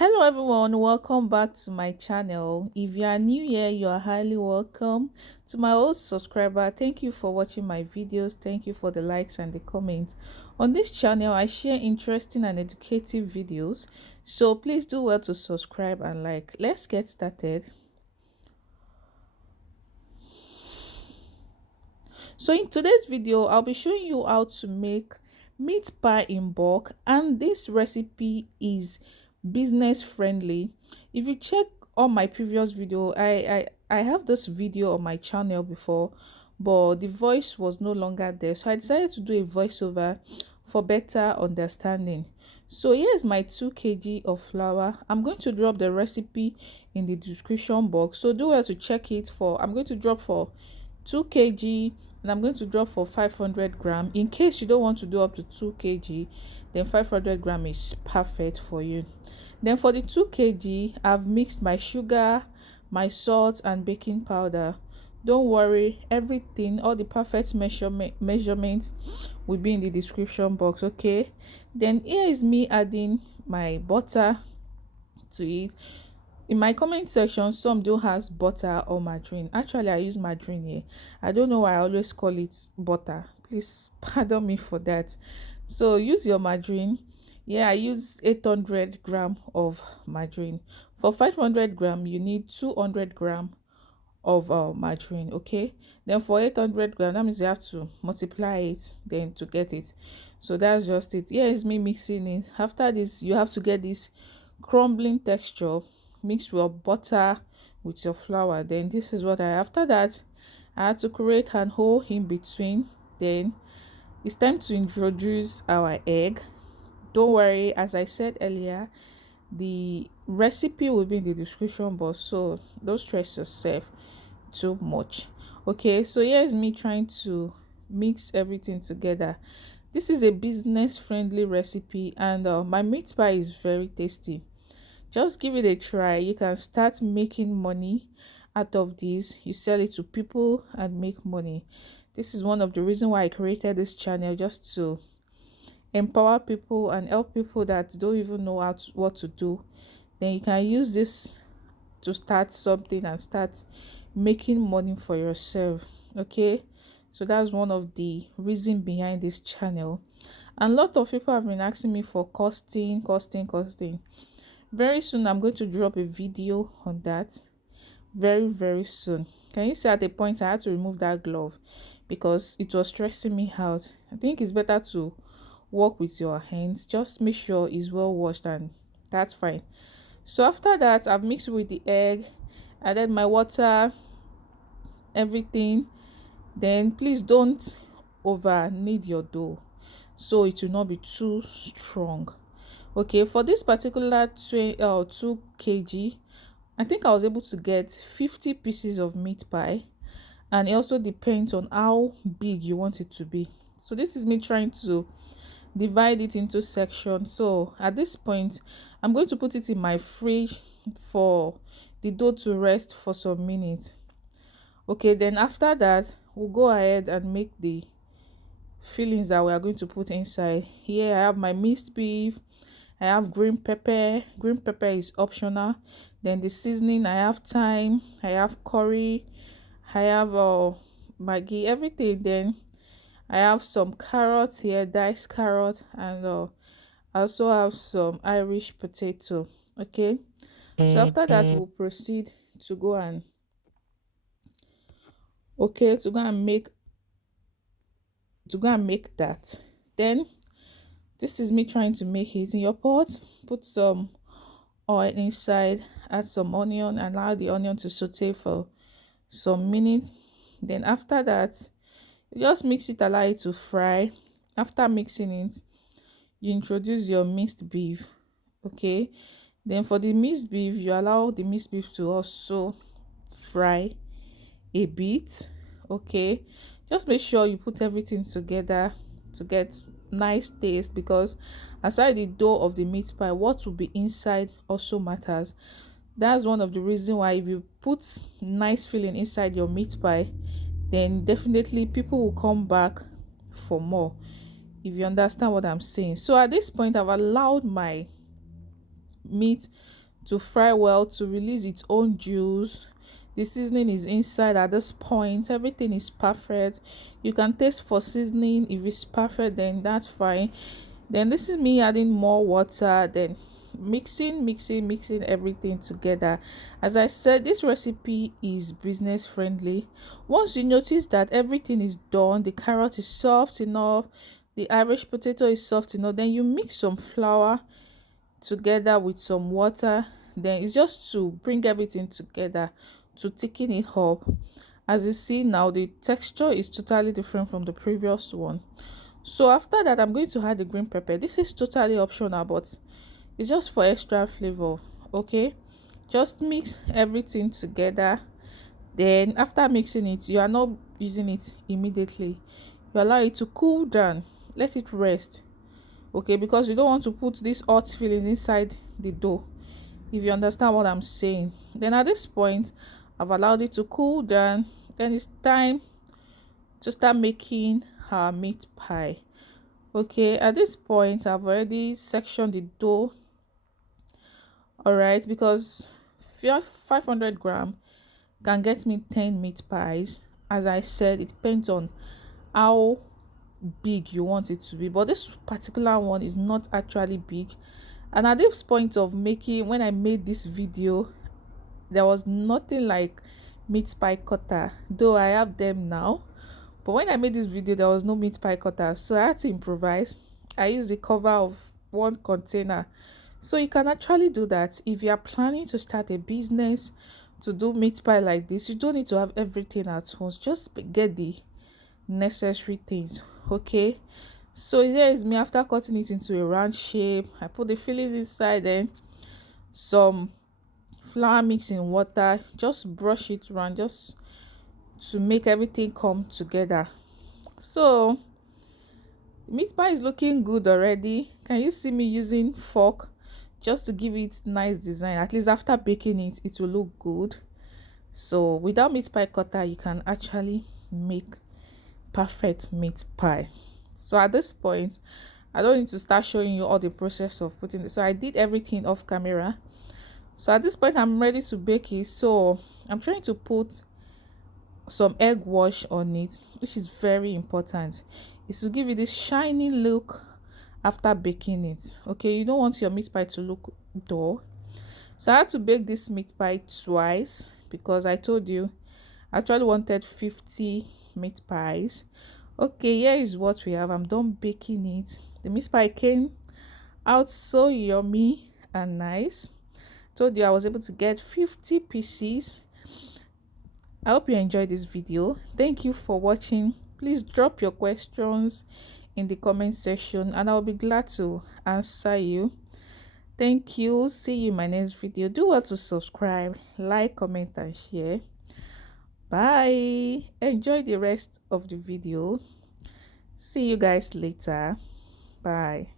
Hello everyone, welcome back to my channel. If you are new here, you are highly welcome. To my old subscriber, thank you for watching my videos. Thank you for the likes and the comments. On this channel, I share interesting and educative videos, so please do well to subscribe and like. Let's get started. So in today's video, I'll be showing you how to make meat pie in bulk, and this recipe is business friendly. If you check on my previous video, I have this video on my channel before, but the voice was no longer there, so I decided to do a voiceover for better understanding. So here's my 2 kg of flour. I'm going to drop the recipe in the description box, so do well to check it. For I'm going to drop for 2 kg, and I'm going to drop for 500 gram. In case you don't want to do up to 2 kg, then 500 gram is perfect for you. Then for the 2 kg, I've mixed my sugar, my salt and baking powder. Don't worry, everything, all the perfect measurements will be in the description box. Okay, then here is me adding my butter to it. In my comment section, some do has butter or margarine. Actually, I use margarine here. I don't know why I always call it butter. Please pardon me for that. So use your margarine. Yeah, I use 800 gram of margarine. For 500 gram, you need 200 gram of margarine. Okay, then for 800 gram, that means you have to multiply it then to get it. So that's just it. Here is me mixing it. After this, you have to get this crumbling texture. Mix your butter with your flour. Then this is what after that I had to create an hole in between. Then it's time to introduce our egg. Don't worry, as I said earlier, the recipe will be in the description box, so don't stress yourself too much. Okay, so here's me trying to mix everything together. This is a business friendly recipe, and my meat pie is very tasty. Just give it a try. You can start making money out of this. You sell it to people and make money. This is one of the reasons why I created this channel, just to empower people and help people that don't even know what to do. Then you can use this to start something and start making money for yourself. Okay, so that's one of the reason behind this channel. And a lot of people have been asking me for costing. Very soon I'm going to drop a video on that. Very soon. Can you see at the point I had to remove that glove because it was stressing me out. I think it's better to work with your hands. Just make sure it's well washed, and that's fine. So after that, I've mixed with the egg, added my water, everything. Then please don't over knead your dough so it will not be too strong. Okay, for this particular 2 kg, I think I was able to get 50 pieces of meat pie, and it also depends on how big you want it to be. So this is me trying to divide it into sections. So at this point, I'm going to put it in my fridge for the dough to rest for some minutes. Okay, then after that, we'll go ahead and make the fillings that we are going to put inside. Here I have my minced beef, I have green pepper. Green pepper is optional. Then the seasoning, I have thyme, I have curry, I have maggi, everything. Then I have some carrots here, diced carrot, and I also have some Irish potato. Okay, so after that we'll proceed to go and make that. Then this is me trying to make it. In your pot, put some oil inside, add some onion, and allow the onion to saute for some minutes. Then after that, you just mix it, allow it to fry. After mixing it, you introduce your minced beef. Okay, then for the minced beef, you allow the minced beef to also fry a bit. Okay, just make sure you put everything together to get nice taste, because aside the dough of the meat pie, what will be inside also matters. That's one of the reasons why if you put nice filling inside your meat pie, then definitely people will come back for more, if you understand what I'm saying. So at this point, I've allowed my meat to fry well, to release its own juice. The seasoning is inside at this point. Everything is perfect. You can taste for seasoning. If it's perfect, then that's fine. Then this is me adding more water, then mixing everything together. As I said, this recipe is business friendly. Once you notice that everything is done, the carrot is soft enough, the Irish potato is soft enough, then you mix some flour together with some water. Then it's just to bring everything together, to thicken it up. As you see now, the texture is totally different from the previous one. So after that, I'm going to add the green pepper. This is totally optional, but it's just for extra flavor. Okay, just mix everything together. Then after mixing it, you are not using it immediately. You allow it to cool down, let it rest. Okay, because you don't want to put this hot filling inside the dough, if you understand what I'm saying. Then at this point, I've allowed it to cool down. Then it's time to start making our meat pie. Okay, at this point, I've already sectioned the dough. All right, because 500 gram can get me 10 meat pies. As I said, it depends on how big you want it to be, but this particular one is not actually big. And at this point of making, when I made this video, there was nothing like meat pie cutter, though I have them now. But when I made this video, there was no meat pie cutter, so I had to improvise. I used the cover of one container. So you can actually do that if you are planning to start a business to do meat pie like this. You don't need to have everything at once, just get the necessary things. Okay, so here is me after cutting it into a round shape. I put the filling inside, then some flour mix in water, just brush it around just to make everything come together. So meat pie is looking good already. Can you see me using fork just to give it nice design? At least after baking it, it will look good. So without meat pie cutter, you can actually make perfect meat pie. So at this point, I don't need to start showing you all the process of putting it. So I did everything off camera. So at this point, I'm ready to bake it. So I'm trying to put some egg wash on it, which is very important. It's to give you this shiny look after baking it. Okay, you don't want your meat pie to look dull. So I had to bake this meat pie twice because I told you I actually wanted 50 meat pies. Okay, here is what we have. I'm done baking it. The meat pie came out so yummy and nice. Told you I was able to get 50 pieces. I hope you enjoyed this video. Thank you for watching. Please drop your questions in the comment section and I'll be glad to answer you. Thank you. See you in my next video. Do well to subscribe, like, comment and share. Bye. Enjoy the rest of the video. See you guys later. Bye.